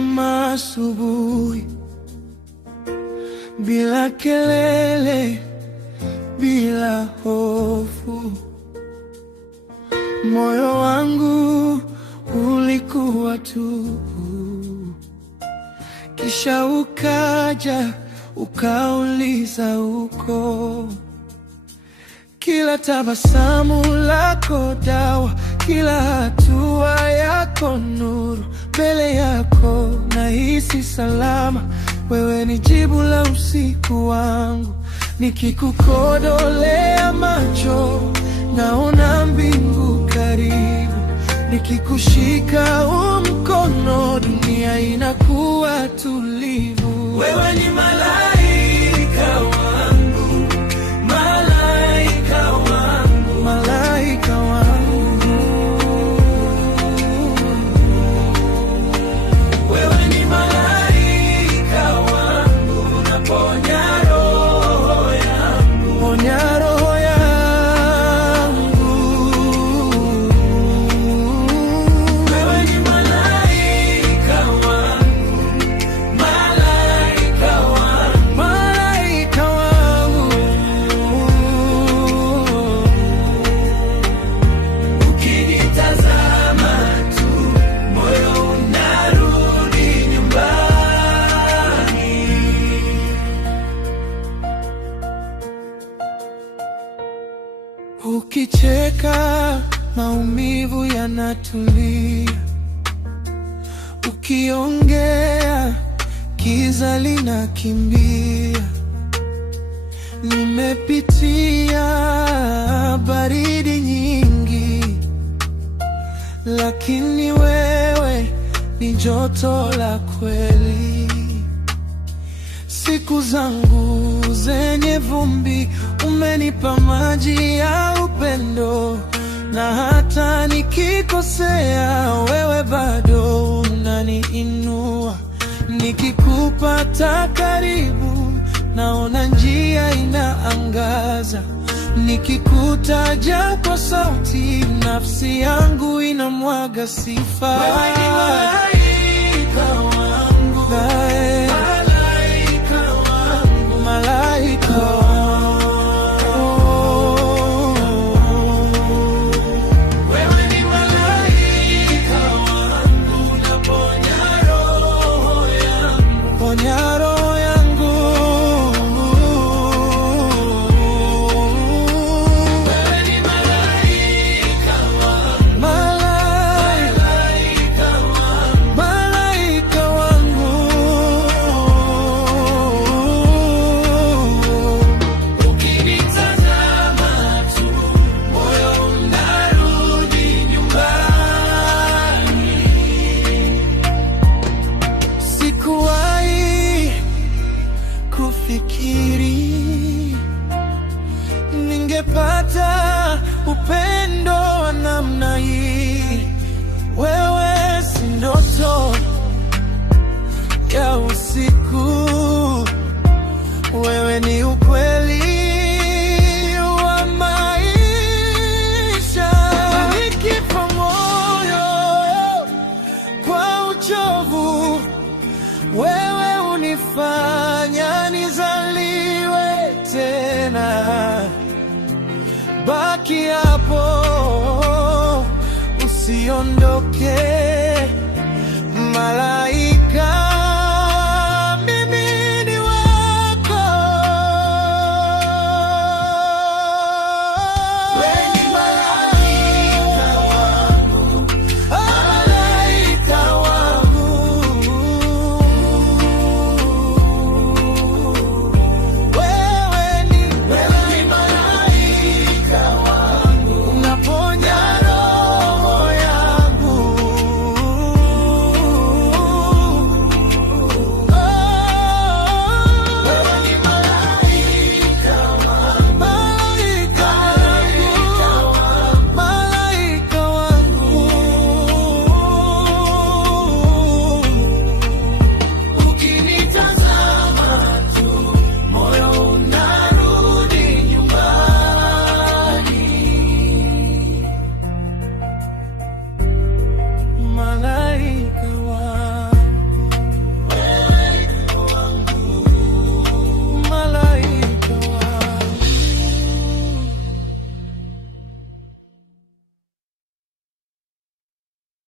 kama asubuhi, bila kelele, bila hofu. Moyo wangu ulikuwa tupu, kisha ukaja ukauliza uko. Kila tabasamu lako dawa, kila hatua yako nuru. Mbele yako nahisi salama, wewe ni jibu la usiku wangu. Nikikukodolea macho naona mbingu karibu, nikikushika mkono dunia inakuwa tulivu. Wewe ni malaika wangu, malaika wangu, malaika wangu. Wewe ni malaika wangu, unaponya roho yangu, ponya roho yangu. Wewe ni malaika wangu, malaika wangu, malaika wangu. Ukinitazama tu moyo unarudi nyumbani. Ukicheka maumivu yanatulia, ukiongea giza linakimbia. Nimepitia baridi nyingi, lakini wewe ni joto la kweli. Siku zangu zenye vumbi umenipa maji ya upendo, na hata nikikosea wewe bado unaniinua. Nikikupata karibu naona njia inaangaza, nikikutaja kwa sauti nafsi yangu inamwaga sifa. Wewe ni malaika wangu, malaika wangu, malaika wangu. Wewe ni malaika wangu, unaponya roho yangu, ponya roho yangu. Wewe ni malaika wangu, malaika wangu, malaika wangu. Ukinitazama tu moyo unarudi nyumbani. Sikuwahi kufikiri ningepata upendo wa namna hii. Wewe si ndoto ya usiku, wewe ni ukweli wa maisha. Nikifa moyo kwa uchovu, wewe unifanya nizaliwe tena. Baki hapo, usiondoke.